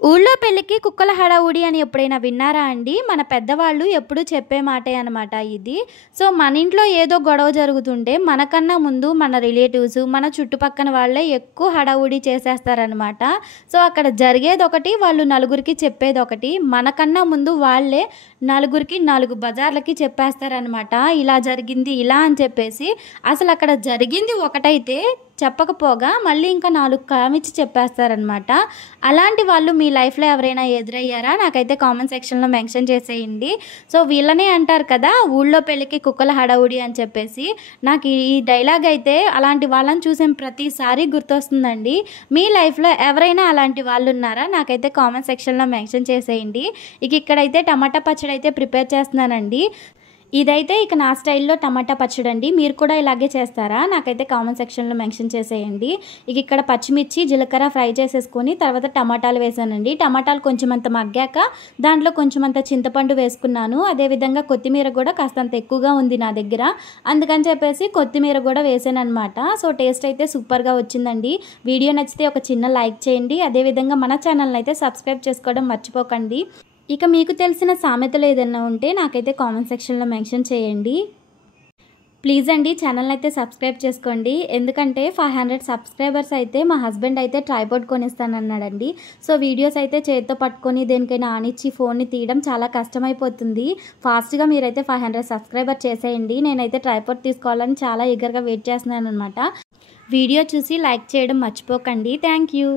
ఊళ్ళో పెళ్ళికి కుక్కల హడావుడి అని ఎప్పుడైనా విన్నారా అండి? మన పెద్దవాళ్ళు ఎప్పుడూ చెప్పే మాటే అనమాట ఇది. సో, మన ఇంట్లో ఏదో గొడవ జరుగుతుంటే మనకన్నా ముందు మన రిలేటివ్స్, మన చుట్టుపక్కన వాళ్ళే ఎక్కువ హడావుడి చేసేస్తారనమాట. సో, అక్కడ జరిగేదొకటి, వాళ్ళు నలుగురికి చెప్పేదొకటి. మనకన్నా ముందు వాళ్ళే నలుగురికి 4 బజార్లకి చెప్పేస్తారనమాట. ఇలా జరిగింది, ఇలా అని చెప్పేసి. అసలక్కడ జరిగింది ఒకటైతే చెప్పకపోగా మళ్ళీ ఇంకా 4 కామిచ్చి చెప్పేస్తారనమాట. అలాంటి వాళ్ళు మీ లైఫ్‌లో ఎవరైనా ఎదురయ్యారా? నాకైతే కామెంట్ సెక్షన్‌లో మెన్షన్ చేసేయండి. సో, వీళ్ళనే అంటారు కదా! ఊళ్ళో పెళ్ళికి కుక్కల హడావుడి అని చెప్పేసి. నాకు ఈ డైలాగ్ అయితే అలాంటి వాళ్ళని చూసిన ప్రతిసారి గుర్తొస్తుందండి. మీ లైఫ్‌లో ఎవరైనా అలాంటి వాళ్ళున్నారా? నాకైతే కామెంట్ సెక్షన్‌లో మెన్షన్ చేసేయండి. ఇక్కడైతే టమాటా పచ్చడి అయితే ప్రిపేర్ చేస్తున్నానండి. ఇదైతే ఇక నా స్టైల్‌లో టమాటా పచ్చడండి. మీరు కూడా ఇలాగే చేస్తారా? నాకైతే కామెంట్ సెక్షన్‌లో మెన్షన్ చేసేయండి. ఇక్కడ పచ్చిమిర్చి, జీలకర్ర ఫ్రై చేసేసుకొని తర్వాత టమాటాలు వేసానండి. టమాటాలు కొంచెమంత మగ్గాక దాంట్లో కొంచెమంత చింతపండు వేసుకున్నాను. అదేవిధంగా కొత్తిమీర కూడా కాస్తంత ఎక్కువగా ఉంది నా దగ్గర. అందుకని చెప్పేసి కొత్తిమీర కూడా వేసాననమాట. సో, టేస్ట్ అయితే సూపర్‌గా వచ్చిందండి. వీడియో నచ్చితే ఒక చిన్న లైక్ చేయండి. అదేవిధంగా మన ఛానల్‌ని అయితే సబ్స్క్రైబ్ చేసుకోవడం మర్చిపోకండి. మీకు తెలిసిన సామెతలు ఏదైనా ఉంటే నాకైతే కామెంట్ సెక్షన్‌లో మెన్షన్ చేయండి. ప్లీజ్ అండి ఛానల్‌ని అయితే సబ్స్క్రైబ్ చేసుకోండి. ఎందుకంటే 500 సబ్స్క్రైబర్స్ అయితే మా హస్బెండ్ అయితే ట్రైపాడ్ కొనిస్తానన్నాడండి. సో, వీడియోస్ అయితే చేత్తో పట్టుకొని దేనికైనా ఆనిచ్చి ఫోన్‌ని తీయడం చాలా కష్టమైపోతుంది. ఫాస్ట్‌గా మీరైతే 500 సబ్స్క్రైబర్ చేసేయండి. నేనైతే ట్రైపాడ్ తీసుకోవాలని చాలా ఈగర్‌గా వెయిట్ చేస్తున్నాననమాట. వీడియో చూసి లైక్ చేయడం మర్చిపోకండి. Thank you.